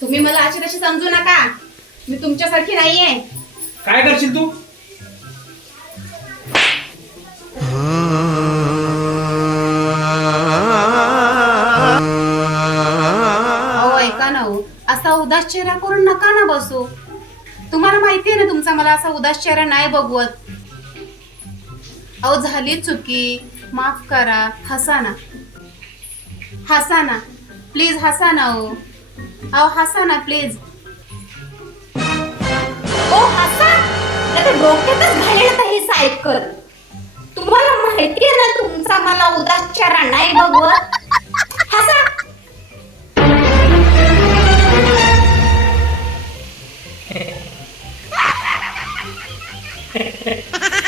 तुम्ही मला अशी तशी समजू नका? मी तुमच्यासारखी नाहीये. काय करशील तू? अहो ऐका ना हो. असा उदास चेहरा करून नका ना बसू. तुम्हाला माहिती आहे ना तुमचा मला असा उदास चेहरा नाही बघवत. अहो झाली चुकी. माफ करा. हसा ना. हसा ना. प्लीज हसा ना हो. अहो हसा ना प्लीज ओ हसा? डोक्यातच घालेल तर हे सायकल तुम्हाला माहिती आहे ना तुमचा मला उदास नाही बघवत. हसा.